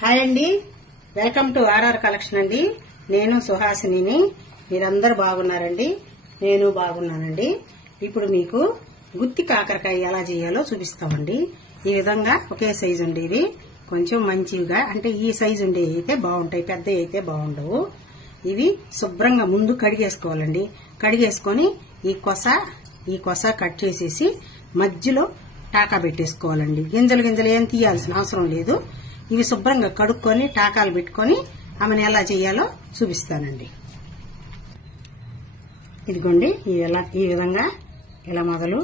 Hi అండి, welcome to RR collection అండి. నేను సుహాసినిని. మీరందరూ బాగున్నారండి? నేను బాగున్నానండి. ఇప్పుడు మీకు గుత్తి కాకరకాయ ఎలా చేయాలో చూపిస్తామండి. ఈ విధంగా ఒకే సైజు ఉండేవి, కొంచెం మంచిగా అంటే ఈ సైజు ఉండేవి అయితే బాగుంటాయి, పెద్ద అయితే బాగుండవు. ఇవి శుభ్రంగా ముందు కడిగేసుకోవాలండి. కడిగేసుకొని ఈ కొస కట్ చేసేసి మధ్యలో టాకా పెట్టేసుకోవాలండి. గింజలు ఏం తీయాల్సిన అవసరం లేదు. ఇవి శుభ్రంగా కడుక్కొని టాకాలు పెట్టుకొని ఆమెను ఎలా చేయాలో చూపిస్తానండి. ఇదిగోండి, ఈ విధంగా ఇలా మొదలు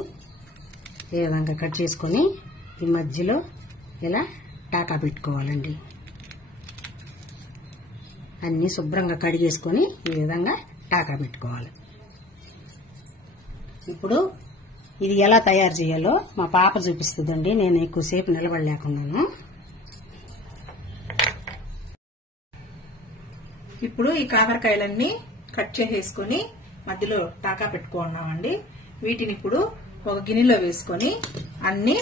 ఈ విధంగా కట్ చేసుకొని ఈ మధ్యలో ఇలా టాకా పెట్టుకోవాలండి. అన్ని శుభ్రంగా కడిగేసుకొని ఈ విధంగా టాకా పెట్టుకోవాలి. ఇప్పుడు ఇది ఎలా తయారు చేయాలో మా పాప చూపిస్తుందండి. నేను ఎక్కువసేపు నిలబడలేకున్నాను. ఇప్పుడు ఈ కాకరకాయలన్నీ కట్ చేసేసుకుని మధ్యలో టాకా పెట్టుకున్నామండి. వీటిని ఇప్పుడు ఒక గిన్నెలో వేసుకొని అన్ని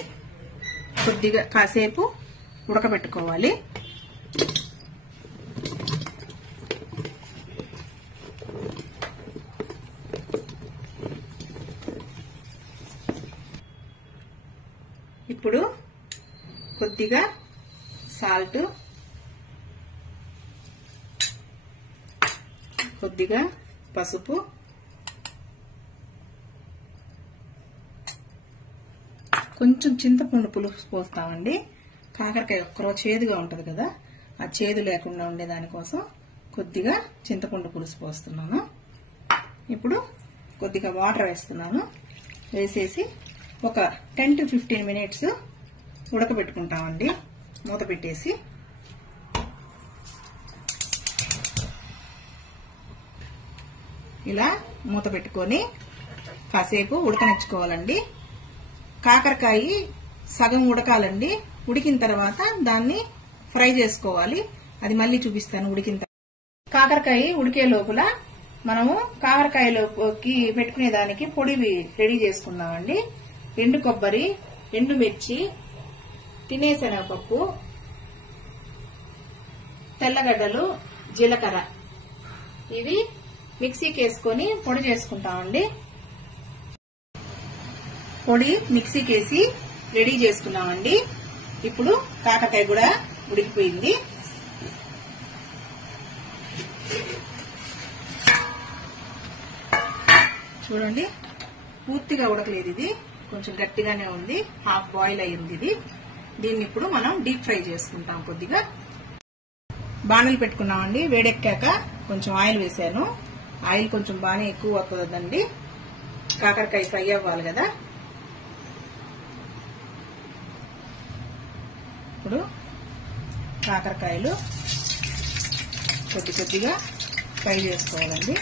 కొద్దిగా కాసేపు ఉడకబెట్టుకోవాలి. ఇప్పుడు కొద్దిగా సాల్ట్, కొద్దిగా పసుపు, కొంచెం చింతపండు పులుసు పోస్తామండి. కాకరకాయ ఒక్కరో చేదుగా ఉంటది కదా, ఆ చేదు లేకుండా ఉండే దానికోసం కొద్దిగా చింతపండు పులుసు పోస్తున్నాను. ఇప్పుడు కొద్దిగా వాటర్ వేస్తున్నాను. వేసేసి ఒక 10 to 15 minutes ఉడకబెట్టుకుంటామండి. మూత పెట్టేసి ఇలా మూత పెట్టుకొని కాసేపు ఉడకనిచ్చుకోవాలండి. కాకరకాయ సగం ఉడకాలండి. ఉడికిన తర్వాత దాన్ని ఫ్రై చేసుకోవాలి. అది మళ్ళీ చూపిస్తాను ఉడికిన తర్వాత. కాకరకాయ ఉడికే లోపల మనము కాకరకాయలోకి పెట్టుకునే దానికి పొడి రెడీ చేసుకుందామండి. ఎండు కొబ్బరి, ఎండుమిర్చి, తినేశనగపప్పు, తెల్లగడ్డలు, జీలకర్ర ఇవి మిక్సీకి వేసుకొని పొడి చేసుకుంటామండి. పొడి మిక్సీకి వేసి రెడీ చేసుకున్నామండి. ఇప్పుడు కాకరకాయ కూడా ఉడికిపోయింది. చూడండి, పూర్తిగా ఉడకలేదు, ఇది కొంచెం గట్టిగానే ఉంది, హాఫ్ బాయిల్ అయ్యింది ఇది. దీన్ని ఇప్పుడు మనం డీప్ ఫ్రై చేసుకుంటాం. కొద్దిగా బాణలు పెట్టుకున్నామండి. వేడెక్కాక కొంచెం ఆయిల్ వేసాను. ఆయిల్ కొంచెం బాగానే ఎక్కువ అవుతుందండి, కాకరకాయ ఫ్రై అవ్వాలి కదా. ఇప్పుడు కాకరకాయలు కొద్దిగా ఫ్రై చేసుకోవాలండి.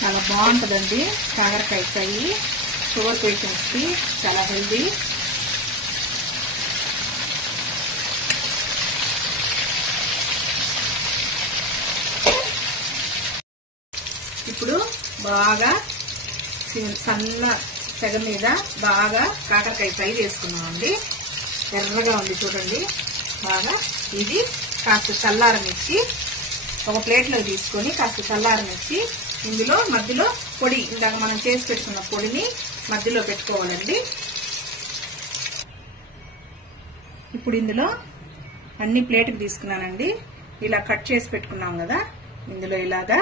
చాలా బాగుంటుందండి కాకరకాయ ఫ్రై. షుగర్ పేషెంట్స్ కి చాలా హెల్దీ. ఇప్పుడు బాగా సన్న సెగ మీద బాగా కాకరకాయ ఫ్రై చేసుకున్నామండి. ఎర్రగా ఉంది చూడండి బాగా. ఇది కాస్త చల్లారనిచ్చి ఒక ప్లేట్లో తీసుకొని కాస్త చల్లారనిచ్చి ఇందులో మధ్యలో పొడి, ఇందాక మనం చేసి పెట్టుకున్న పొడిని మధ్యలో పెట్టుకోవాలండి. ఇప్పుడు ఇందులో అన్ని ప్లేట్కి తీసుకున్నానండి. ఇలా కట్ చేసి పెట్టుకున్నాం కదా, ఇందులో ఇలాగా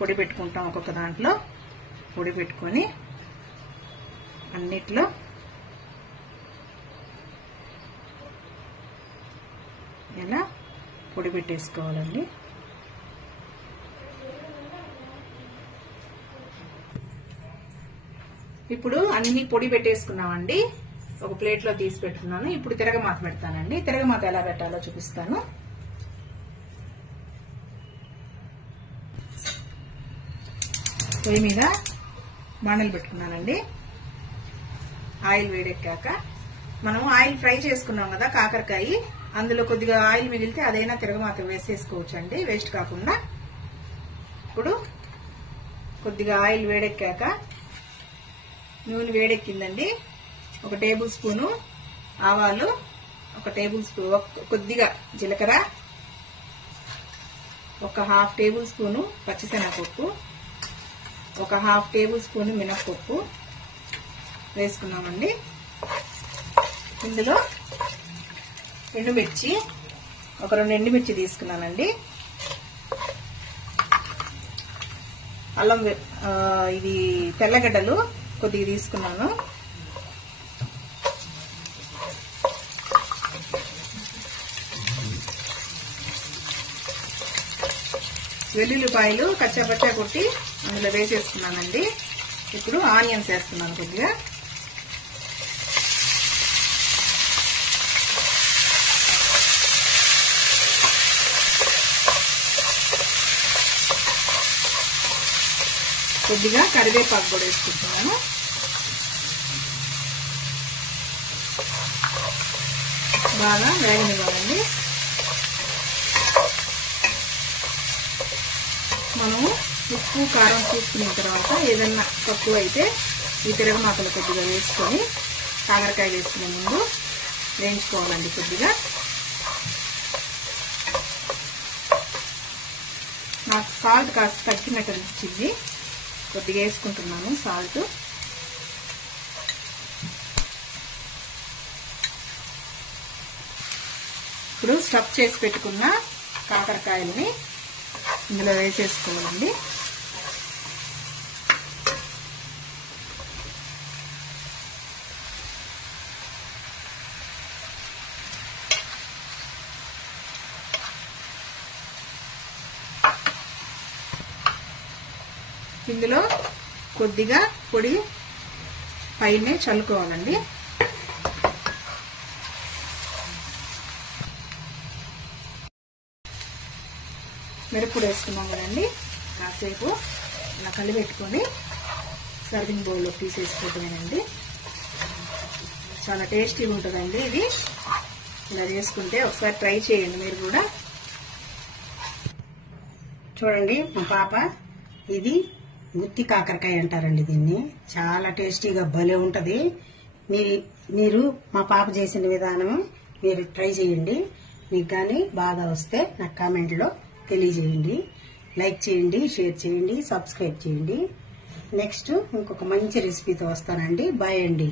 పొడి పెట్టుకుంటాం. ఒక్కొక్క దాంట్లో పొడి పెట్టుకొని అన్నిట్లో ఇలా పొడి పెట్టేసుకోవాలండి. ఇప్పుడు అన్ని పొడి పెట్టేసుకున్నామండి. ఒక ప్లేట్లో తీసి పెట్టుకున్నాను. ఇప్పుడు తిరగమాత పెడతానండి. తిరగమాత ఎలా పెట్టాలో చూపిస్తాను. పొయ్యి మీద బాణలు పెట్టుకున్నానండి. ఆయిల్ వేడెక్కాక మనం ఆయిల్ ఫ్రై చేసుకున్నాం కదా కాకరకాయ, అందులో కొద్దిగా ఆయిల్ మిగిలితే అదైనా తిరగమాత వేసేసుకోవచ్చు అండి, వేస్ట్ కాకుండా. ఇప్పుడు కొద్దిగా ఆయిల్ వేడెక్కాక నూనె వేడెక్కిందండి. 1 టేబుల్ స్పూను ఆవాలు, 1 టేబుల్ స్పూన్ కొద్దిగా జీలకర్ర, 1/2 టేబుల్ స్పూను పచ్చిశనగపప్పు, 1/2 టేబుల్ స్పూన్ మినప్పప్పు వేసుకున్నామండి. ఇందులో ఎండుమిర్చి, 2 ఎండుమిర్చి తీసుకున్నానండి. అల్లం, ఇది తెల్లగడ్డలు కొద్దిగా తీసుకున్నాను. వెల్లుల్లిపాయలు కచ్చాపచ్చా కొట్టి అందులో వేసేసుకున్నానండి. ఇప్పుడు ఆనియన్స్ వేస్తున్నాను కొద్దిగా. కొద్దిగా కరివేపాకు కూడా వేసుకుంటున్నాను. బాగా వేగనివ్వాలండి. మనము ఉప్పు కారం చూసుకున్న తర్వాత ఏదన్నా తక్కువ అయితే ఈ తిరగమాతలు కొద్దిగా వేసుకొని కాకరకాయ వేసుకునే ముందు వేయించుకోవాలండి. కొద్దిగా నాకు సాల్ట్ కాస్త తగ్గినట్టు అనిపించింది, కొద్దిగా వేసుకుంటున్నాను సాల్ట్. ఇప్పుడు స్టఫ్ చేసి పెట్టుకున్న కాకరకాయలని ఇందులో వేసేసుకోవాలండి. ఇందులో కొద్దిగా పొడి పైనే చల్లుకోవాలండి. మిరప్పొడి వేసుకున్నాం కదండి, కాసేపు ఇలా కలిపెట్టుకొని సర్వింగ్ బౌల్లో తీసేసుకోవటమేనండి. చాలా టేస్టీగా ఉంటుందండి ఇది. ఇలా చేసుకుంటే ఒకసారి ట్రై చేయండి మీరు కూడా. చూడండి మా పాప, ఇది గుత్తి కాకరకాయ అంటారండి దీన్ని. చాలా టేస్టీగా భలే ఉంటది. మీరు మా పాప చేసిన విధానం మీరు ట్రై చేయండి. మీకు కానీ బాగా వస్తే నాకు కామెంట్లో తెలియజేయండి. లైక్ చేయండి, షేర్ చేయండి, సబ్స్క్రైబ్ చేయండి. నెక్స్ట్ ఇంకొక మంచి రెసిపీతో వస్తానండి. బాయ్ అండి.